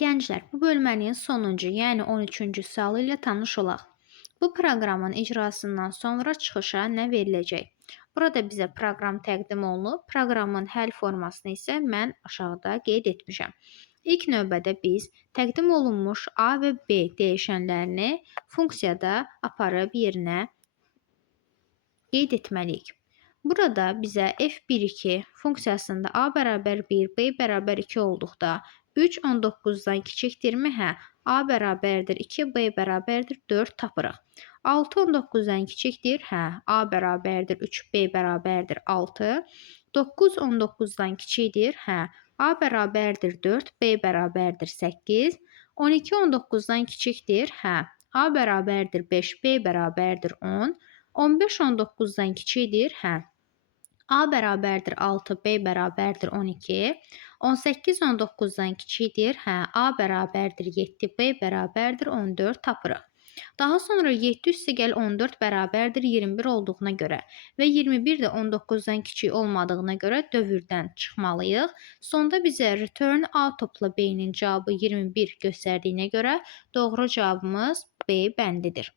Gənclər, bu bölmənin sonuncu, yəni 13-cü sualı ilə tanış olaq. Bu proqramın icrasından sonra çıxışa nə veriləcək? Burada bizə proqram təqdim olunub. Proqramın həll formasını isə mən aşağıda qeyd etmişəm. İlk növbədə biz təqdim olunmuş A və B dəyişənlərini funksiyada aparıb yerinə qeyd etməliyik. Burada bizə f1,2 funksiyasında a bərabər 1, b bərabər 2 olduqda 3 19-dan kiçikdirmi? Hə. A bərabərdir 2, b bərabərdir 4 tapırıq. 6 19-dan kiçikdir? Hə. A bərabərdir 3, b bərabərdir 6. 9 19-dan kiçikdir? Hə. A bərabərdir 4, b bərabərdir 8. 12 19-dan kiçikdir? Hə. A bərabərdir 5, b bərabərdir 10. 15 19-dan kiçikdir? Hə. A bərabərdir 6, b bərabərdir 12. 18 19-dan kiçikdir? Hə. A bərabərdir 7, b bərabərdir 14 tapırıq. Daha sonra 7 üstə gəl 14 bərabərdir 21 olduğuna görə və 21 də 19-dan kiçik olmadığına görə dövrdən çıxmalıyıq. Sonda bizə return A topla B-nin cavabı 21 göstərdiyinə görə doğru cavabımız B bəndidir.